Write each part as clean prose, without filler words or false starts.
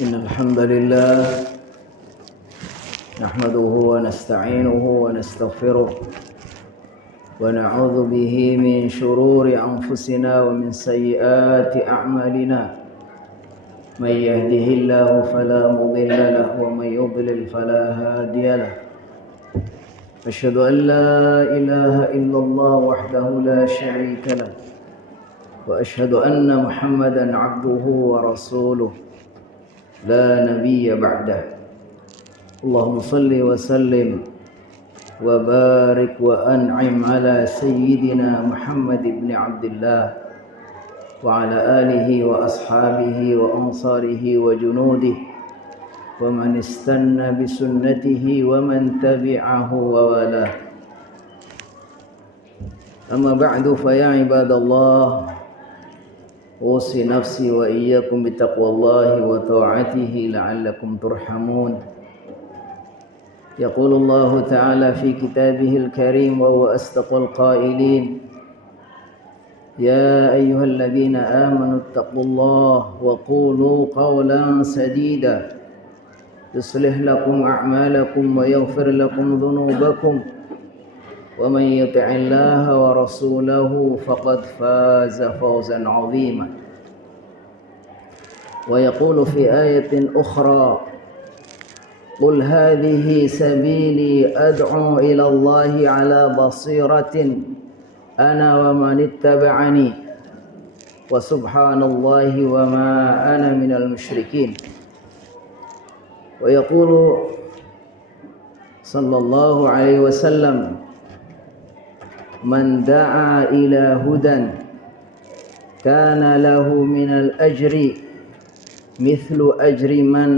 إن الحمد لله نحمده ونستعينه ونستغفره ونعوذ به من شرور أنفسنا ومن سيئات أعمالنا من يهده الله فلا مضل له ومن يضلل فلا هادي له أشهد أن لا إله إلا الله وحده لا شريك له وأشهد أن محمدا عبده ورسوله لا نبي بعده اللهم صل وسلم وبارك وأنعم على سيدنا محمد بن عبد الله وعلى آله وأصحابه وأنصاره وجنوده ومن استنى بسنته ومن تبعه ووالاه أما بعد فيا عباد الله أوصي نفسي وإياكم بتقوى الله وطاعته لعلكم ترحمون يقول الله تعالى في كتابه الكريم وهو أصدق القائلين يا أيها الذين آمنوا اتقوا الله وقولوا قولا سديدا يصلح لكم أعمالكم ويغفر لكم ذنوبكم ومن يطع الله ورسوله فقد فاز فوزا عظيما ويقول في آية أخرى قل هذه سبيلي أدعو إلى الله على بصيرة أنا ومن اتبعني وسبحان الله وما أنا من المشركين ويقول صلى الله عليه وسلم من دعا إلى هدى كان له من الأجر مثل أجر من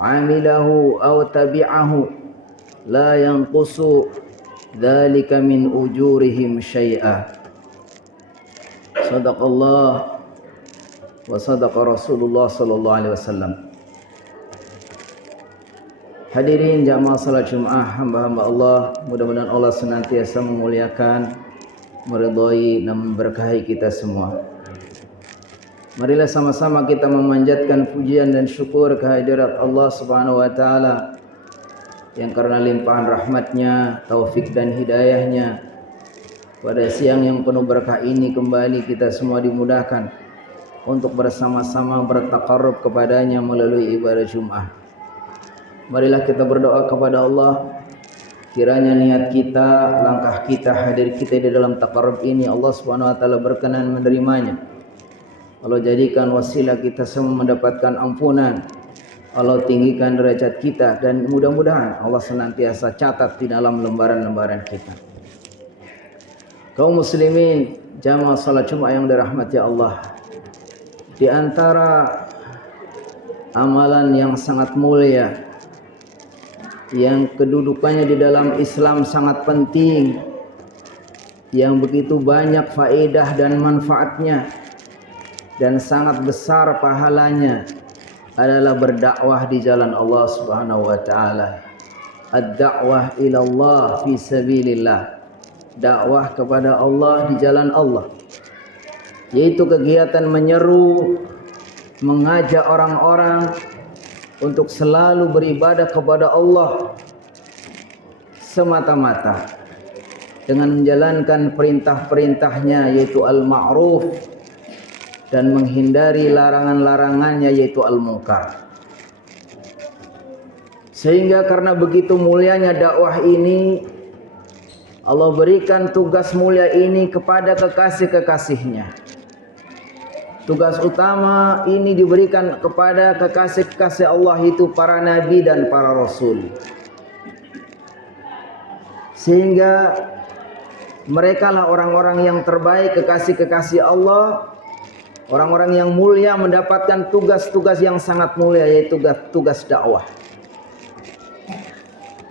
عمله أو تبعه لا ينقص ذلك من أجورهم شيئا صدق الله وصدق رسول الله صلى الله عليه وسلم. Hadirin jamaah salat Jumat, hamba-hamba Allah, mudah-mudahan Allah senantiasa memuliakan, meridhai dan memberkahi kita semua. Marilah sama-sama kita memanjatkan pujian dan syukur kehadirat Allah Subhanahu wa taala yang karena limpahan rahmatnya, taufik dan hidayahnya pada siang yang penuh berkah ini kembali kita semua dimudahkan untuk bersama-sama bertaqarrub kepadanya melalui ibadah Jumat. Marilah kita berdoa kepada Allah, kiranya niat kita, langkah kita, hadir kita di dalam taqarrub ini Allah Subhanahu wa taala berkenan menerimanya. Allah jadikan wasilah kita semua mendapatkan ampunan. Allah tinggikan derajat kita dan mudah-mudahan Allah senantiasa catat di dalam lembaran-lembaran kita. Kaum muslimin, jamaah salat Jumat yang dirahmati Allah. Di antara amalan yang sangat mulia yang kedudukannya di dalam Islam sangat penting, yang begitu banyak faedah dan manfaatnya dan sangat besar pahalanya adalah berdakwah di jalan Allah Subhanahu wa taala. Ad-da'wah ila Allah fi sabilillah. Dakwah kepada Allah di jalan Allah. Yaitu kegiatan menyeru, mengajak orang-orang untuk selalu beribadah kepada Allah semata-mata dengan menjalankan perintah-perintahnya yaitu al-ma'ruf dan menghindari larangan-larangannya yaitu al-munkar. Sehingga karena begitu mulianya dakwah ini, Allah berikan tugas mulia ini kepada kekasih-kekasihnya. Tugas utama ini diberikan kepada kekasih-kekasih Allah itu para nabi dan para rasul. Sehingga mereka lah orang-orang yang terbaik, kekasih-kekasih Allah, orang-orang yang mulia mendapatkan tugas-tugas yang sangat mulia yaitu tugas dakwah.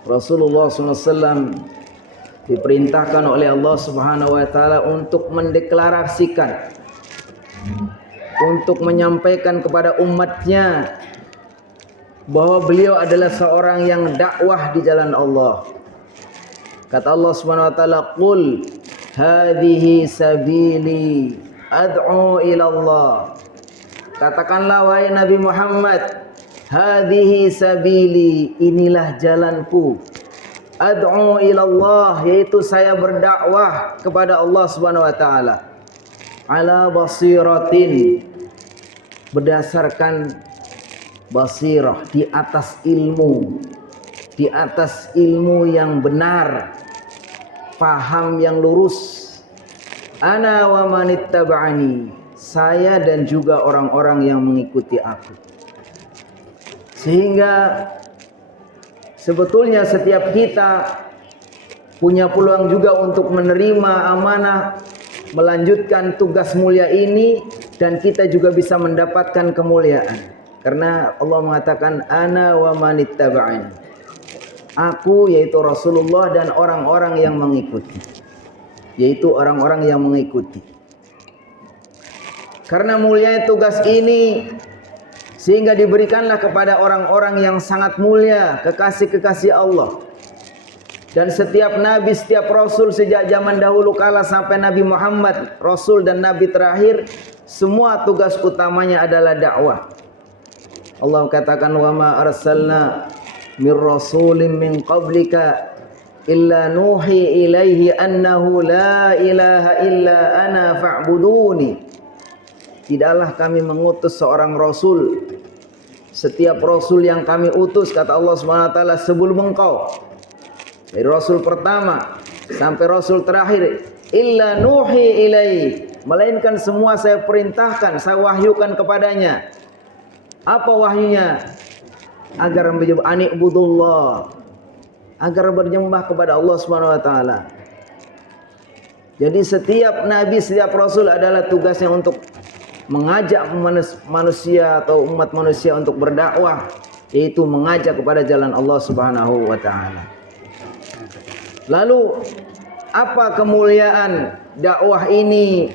Rasulullah SAW diperintahkan oleh Allah Subhanahu wa taala untuk mendeklarasikan, untuk menyampaikan kepada umatnya bahwa beliau adalah seorang yang dakwah di jalan Allah. Kata Allah Subhanahu wa taala, "Qul hadhihi sabili ad'u ila Allah." Katakanlah wahai Nabi Muhammad, hadhihi sabili, inilah jalanku. Ad'u ilallah, yaitu saya berdakwah kepada Allah Subhanahu wa taala. Ala basiratin, berdasarkan basirah, di atas ilmu. Di atas ilmu yang benar, paham yang lurus. Ana wa manittaba'ani, saya dan juga orang-orang yang mengikuti aku. Sehingga sebetulnya setiap kita punya peluang juga untuk menerima amanah, melanjutkan tugas mulia ini, dan kita juga bisa mendapatkan kemuliaan. Karena Allah mengatakan ana wa manittaba'ani, aku yaitu Rasulullah dan orang-orang yang mengikuti, yaitu orang-orang yang mengikuti. Karena mulia tugas ini, sehingga diberikanlah kepada orang-orang yang sangat mulia, kekasih-kekasih Allah. Dan setiap nabi, setiap rasul sejak zaman dahulu kala sampai Nabi Muhammad, rasul dan nabi terakhir, semua tugas utamanya adalah dakwah. Allah katakan wa ma arsalna min rasulin min qablika illa nuhi ilaihi annahu la ilaha illa ana fa'buduni. Tidaklah kami mengutus seorang rasul. Setiap rasul yang kami utus, kata Allah Subhanahu wa taala, sebelum engkau, dari rasul pertama sampai rasul terakhir, illa nuhi ilaihi, melainkan semua saya perintahkan, saya wahyukan kepadanya. Apa wahyunya? Agar ani'budullah, agar bernyembah kepada Allah Subhanahu wa taala. Jadi setiap nabi, setiap rasul adalah tugasnya untuk mengajak manusia atau umat manusia untuk berdakwah, yaitu mengajak kepada jalan Allah Subhanahu wa taala. Lalu apa kemuliaan dakwah ini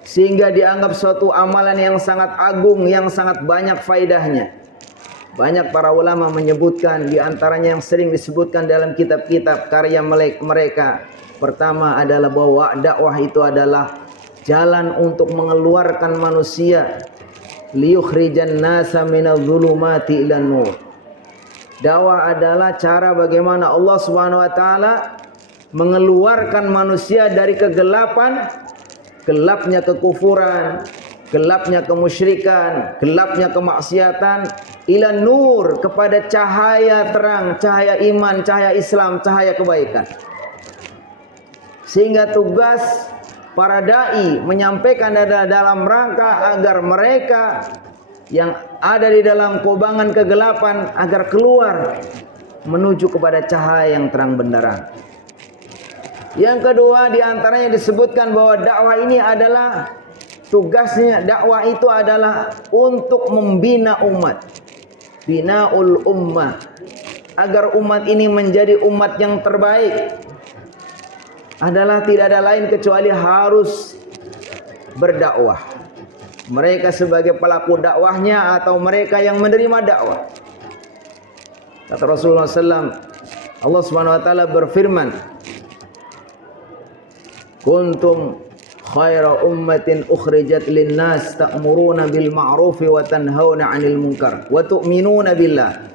sehingga dianggap suatu amalan yang sangat agung, yang sangat banyak faedahnya? Banyak para ulama menyebutkan, di antaranya yang sering disebutkan dalam kitab-kitab karya mereka. Pertama adalah bahwa dakwah itu adalah jalan untuk mengeluarkan manusia, liyukhrijan nasa minadh-dhulumati ilan nur. Dakwah adalah cara bagaimana Allah Subhanahu wa taala mengeluarkan manusia dari kegelapan, gelapnya kekufuran, gelapnya kemusyrikan, gelapnya kemaksiatan, ila nur, kepada cahaya terang, cahaya iman, cahaya Islam, cahaya kebaikan. Sehingga tugas para dai menyampaikan adalah dalam rangka agar mereka yang ada di dalam kubangan kegelapan agar keluar menuju kepada cahaya yang terang benderang. Yang kedua, di antaranya disebutkan bahwa dakwah ini adalah tugasnya, dakwah itu adalah untuk membina umat. Binaul ummah, agar umat ini menjadi umat yang terbaik, adalah tidak ada lain kecuali harus berdakwah. Mereka sebagai pelaku dakwahnya atau mereka yang menerima dakwah. Kata Rasulullah SAW, Allah Subhanahu wa taala berfirman, kuntum khaira ummatin ukhrijat linnas ta'muruna bil ma'rufi wa tanhauna 'anil munkar wa tu'minuna billah.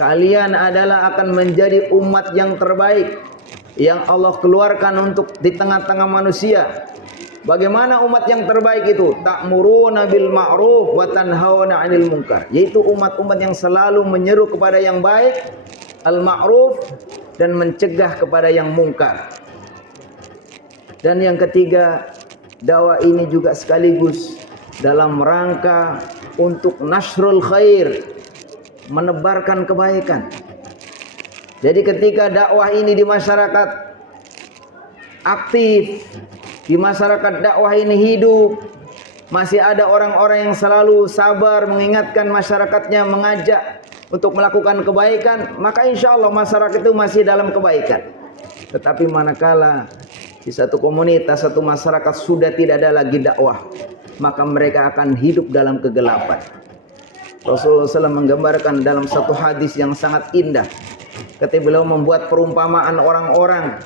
Kalian adalah akan menjadi umat yang terbaik yang Allah keluarkan untuk di tengah-tengah manusia. Bagaimana umat yang terbaik itu? Ta'muruna bil ma'ruf wa tanhauna 'anil munkar, yaitu umat-umat yang selalu menyeru kepada yang baik, al-ma'ruf, dan mencegah kepada yang mungkar. Dan yang ketiga, dakwah ini juga sekaligus dalam rangka untuk nasrul khair, menebarkan kebaikan. Jadi ketika dakwah ini di masyarakat aktif, di masyarakat dakwah ini hidup, masih ada orang-orang yang selalu sabar mengingatkan masyarakatnya, mengajak untuk melakukan kebaikan, maka insya Allah masyarakat itu masih dalam kebaikan. Tetapi manakala di satu komunitas, satu masyarakat sudah tidak ada lagi dakwah, maka mereka akan hidup dalam kegelapan. Rasulullah SAW menggambarkan dalam satu hadis yang sangat indah, ketika beliau membuat perumpamaan orang-orang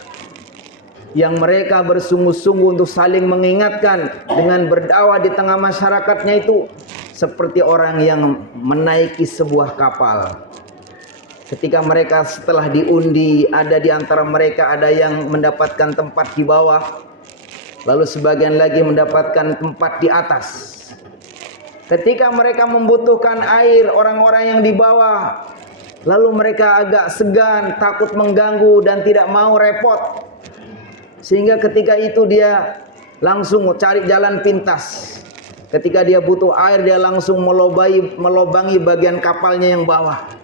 yang mereka bersungguh-sungguh untuk saling mengingatkan dengan berdakwah di tengah masyarakatnya itu seperti orang yang menaiki sebuah kapal. Ketika mereka setelah diundi, ada di antara mereka ada yang mendapatkan tempat di bawah, lalu sebagian lagi mendapatkan tempat di atas. Ketika mereka membutuhkan air, orang-orang yang di bawah, lalu mereka agak segan, takut mengganggu dan tidak mau repot. Sehingga ketika itu dia langsung cari jalan pintas. Ketika dia butuh air, dia langsung melobangi bagian kapalnya yang bawah.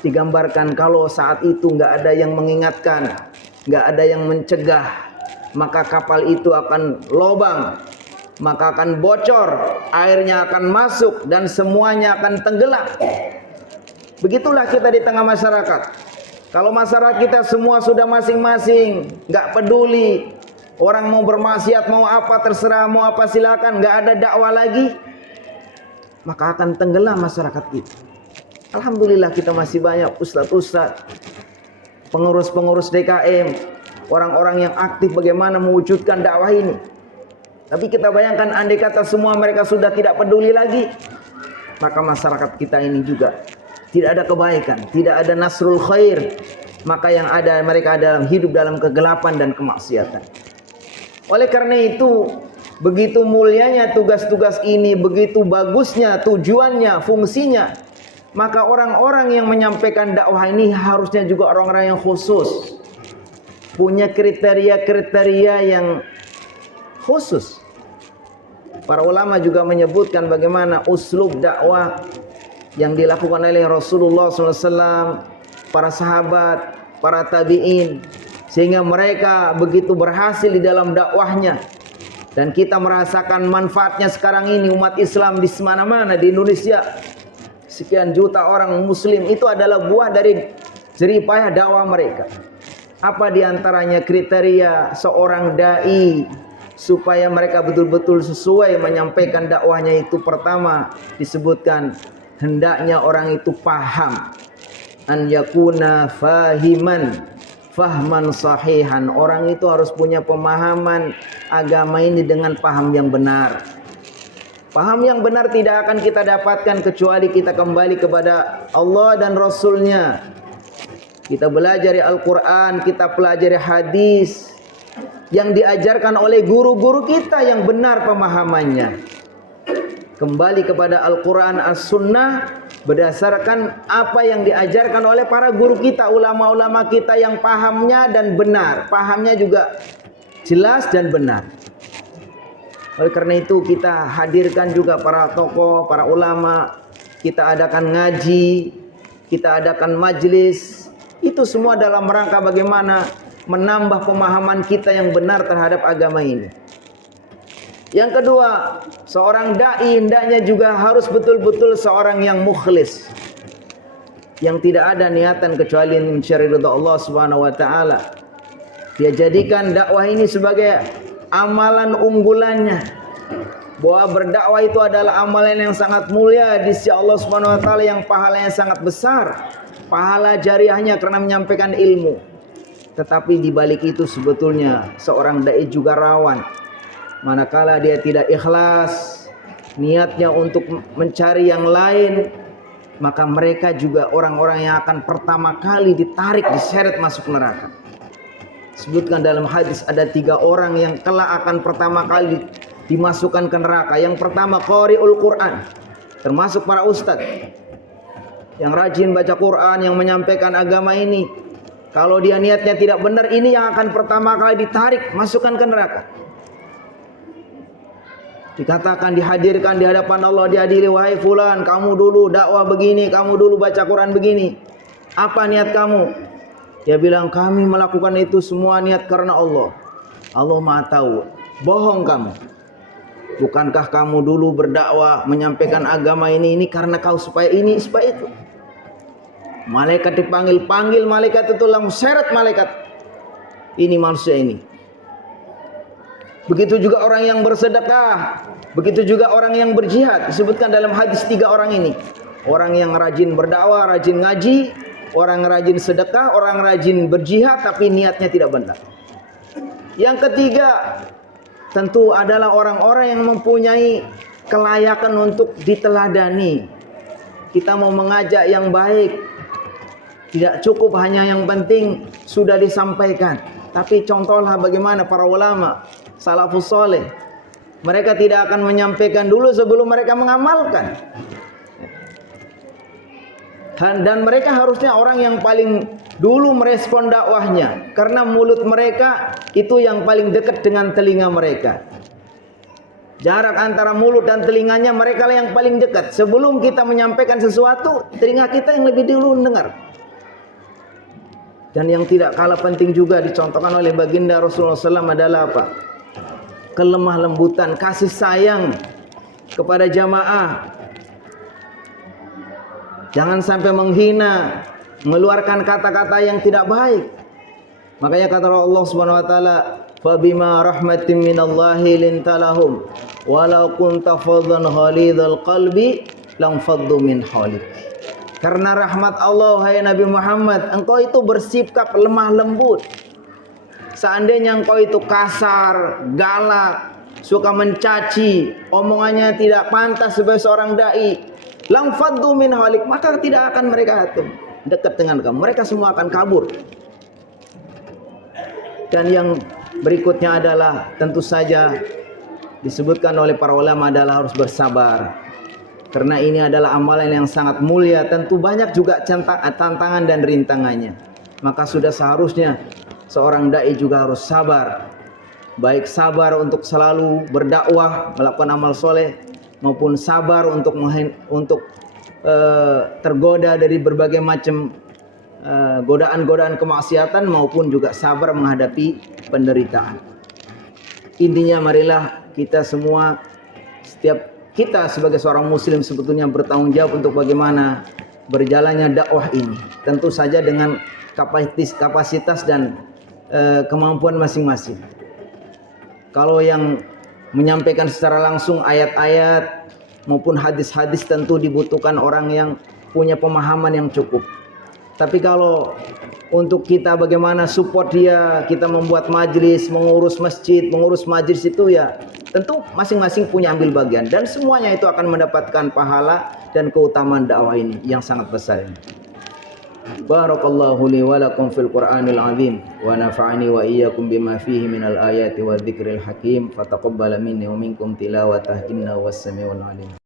Digambarkan kalau saat itu nggak ada yang mengingatkan, nggak ada yang mencegah, maka kapal itu akan lobang, maka akan bocor, airnya akan masuk dan semuanya akan tenggelam. Begitulah kita di tengah masyarakat. Kalau masyarakat kita semua sudah masing-masing, nggak peduli orang mau bermaksiat mau apa terserah, mau apa silakan, nggak ada dakwah lagi, maka akan tenggelam masyarakat kita. Alhamdulillah kita masih banyak ustadz-ustadz, pengurus-pengurus DKM, orang-orang yang aktif bagaimana mewujudkan dakwah ini. Tapi kita bayangkan andai kata semua mereka sudah tidak peduli lagi, maka masyarakat kita ini juga tidak ada kebaikan, tidak ada nasrul khair, maka yang ada mereka hidup dalam kegelapan dan kemaksiatan. Oleh karena itu, begitu mulianya tugas-tugas ini, begitu bagusnya tujuannya, fungsinya, maka orang-orang yang menyampaikan dakwah ini harusnya juga orang-orang yang khusus, punya kriteria-kriteria yang khusus. Para ulama juga menyebutkan bagaimana uslub dakwah yang dilakukan oleh Rasulullah SAW, para sahabat, para tabi'in, sehingga mereka begitu berhasil di dalam dakwahnya. Dan kita merasakan manfaatnya sekarang ini umat Islam di mana-mana di Indonesia. Sekian juta orang muslim itu adalah buah dari jerih payah dakwah mereka. Apa diantaranya kriteria seorang da'i supaya mereka betul-betul sesuai menyampaikan dakwahnya itu? Pertama disebutkan hendaknya orang itu paham, an yakuna fahiman fahman sahihan. Orang itu harus punya pemahaman agama ini dengan paham yang benar. Paham yang benar tidak akan kita dapatkan kecuali kita kembali kepada Allah dan Rasulnya. Kita belajar Al-Quran, kita pelajari hadis yang diajarkan oleh guru-guru kita yang benar pemahamannya. Kembali kepada Al-Quran, As-Sunnah berdasarkan apa yang diajarkan oleh para guru kita, ulama-ulama kita yang pahamnya dan benar. Pahamnya juga jelas dan benar. Oleh karena itu kita hadirkan juga para tokoh, para ulama, kita adakan ngaji, kita adakan majlis. Itu semua dalam rangka bagaimana menambah pemahaman kita yang benar terhadap agama ini. Yang kedua, seorang da'i hendaknya juga harus betul-betul seorang yang mukhlis, yang tidak ada niatan kecuali mencari ridha Allah Subhanahu wa taala. Dia jadikan dakwah ini sebagai amalan unggulannya, bahwa berdakwah itu adalah amalan yang sangat mulia di sisi Allah Subhanahu wa taala, yang pahalanya sangat besar, pahala jariahnya karena menyampaikan ilmu. Tetapi di balik itu sebetulnya seorang dai juga rawan. Manakala dia tidak ikhlas niatnya untuk mencari yang lain, maka mereka juga orang-orang yang akan pertama kali ditarik, diseret masuk neraka. Sebutkan dalam hadis ada 3 orang yang kelak akan pertama kali dimasukkan ke neraka. Yang pertama qari'ul Quran, termasuk para ustadz yang rajin baca Quran, yang menyampaikan agama ini. Kalau dia niatnya tidak benar, ini yang akan pertama kali ditarik, masukkan ke neraka. Dikatakan, dihadirkan di hadapan Allah, diadili, wahai fulan, kamu dulu dakwah begini, kamu dulu baca Quran begini, apa niat kamu? Dia bilang, kami melakukan itu semua niat karena Allah. Allah Maha tahu. Bohong kamu. Bukankah kamu dulu berdakwah menyampaikan agama ini karena kau supaya ini, supaya itu? Malaikat dipanggil, malaikat itu langsung seret malaikat ini manusia ini. Begitu juga orang yang bersedekah, begitu juga orang yang berjihad. Disebutkan dalam hadis 3 orang ini. Orang yang rajin berdakwah, rajin ngaji, orang rajin sedekah, orang rajin berjihad tapi niatnya tidak benar. Yang ketiga, tentu adalah orang-orang yang mempunyai kelayakan untuk diteladani. Kita mau mengajak yang baik, tidak cukup hanya yang penting sudah disampaikan, tapi contohlah bagaimana para ulama salafus saleh. Mereka tidak akan menyampaikan dulu sebelum mereka mengamalkan. Dan mereka harusnya orang yang paling dulu merespon dakwahnya, karena mulut mereka itu yang paling dekat dengan telinga mereka. Jarak antara mulut dan telinganya mereka lah yang paling dekat. Sebelum kita menyampaikan sesuatu, telinga kita yang lebih dulu mendengar. Dan yang tidak kalah penting juga dicontohkan oleh baginda Rasulullah SAW adalah apa? Kelemah lembutan, kasih sayang kepada jamaah. Jangan sampai menghina, mengeluarkan kata-kata yang tidak baik. Makanya kata Allah Subhanahu wa taala, "Fa bima rahmatin minallahi lintalahum walau kunta faddan ghalidhal qalbi lam faddu min hawlik." Karena rahmat Allah, hai Nabi Muhammad, engkau itu bersikap lemah lembut. Seandainya engkau itu kasar, galak, suka mencaci, omongannya tidak pantas sebagai seorang dai, lam faddu min halik, maka tidak akan mereka dekat dengan kamu. Mereka semua akan kabur. Dan yang berikutnya adalah tentu saja disebutkan oleh para ulama adalah harus bersabar. Karena ini adalah amalan yang sangat mulia, tentu banyak juga tantangan dan rintangannya. Maka sudah seharusnya seorang dai juga harus sabar. Baik sabar untuk selalu berdakwah, melakukan amal soleh, maupun sabar untuk tergoda dari berbagai macam godaan-godaan kemaksiatan, maupun juga sabar menghadapi penderitaan. Intinya marilah kita semua, setiap kita sebagai seorang muslim sebetulnya bertanggung jawab untuk bagaimana berjalannya dakwah ini. Tentu saja dengan kapasitas dan kemampuan masing-masing. Kalau yang menyampaikan secara langsung ayat-ayat maupun hadis-hadis, tentu dibutuhkan orang yang punya pemahaman yang cukup. Tapi kalau untuk kita bagaimana support dia, kita membuat majelis, mengurus masjid, mengurus majelis itu ya tentu masing-masing punya ambil bagian, dan semuanya itu akan mendapatkan pahala dan keutamaan dakwah ini yang sangat besar. Barakallahu li wa lakum fil Qur'anil azim wa nafa'ani wa iyyakum bima fihi minal ayati wa dzikril hakim, fataqabbal minni wa minkum tilawatah innahu was samiul alim.